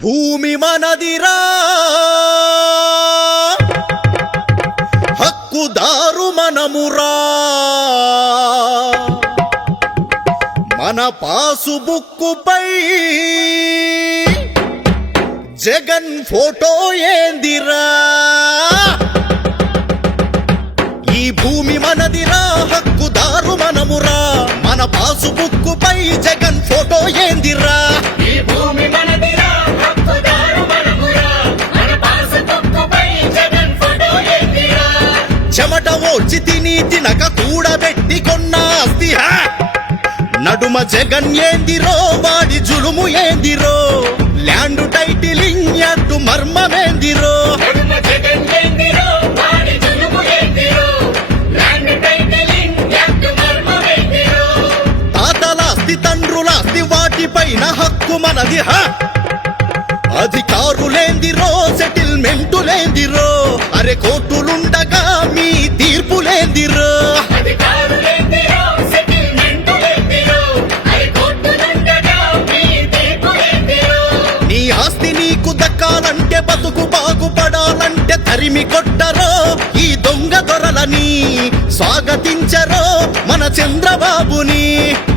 భూమి మనదిరా హక్కుదారు మనమురా మన pass బుక్కుపై Jagan photo ఏందిరా ఈ భూమి మనదిరా హక్కుదారు మనమురా మన పాసు బుక్కుపై జగన్ ఫోటో ఏందిరా చెమట ఓర్చి తిని తినక కూడబెట్టి కొన్న ఆస్తి నడుమ జగన్ ఏందిరో వాడి జులుము ఏందిరో ల్యాండ్ టైటిలింగ్ అడ్డు మర్మమేందిరో తాతలాస్తి తండ్రులాస్తి వాటిపైన హక్కు మనది హా సెటిల్మెంటు సెటిల్మెంటులేందిరో అరే కోర్టులుండగా పడాలంటే బతుకు బాగుపడాలంటే తరిమి కొట్టరో ఈ దొంగ దొరలని స్వాగతించరో మన చంద్రబాబుని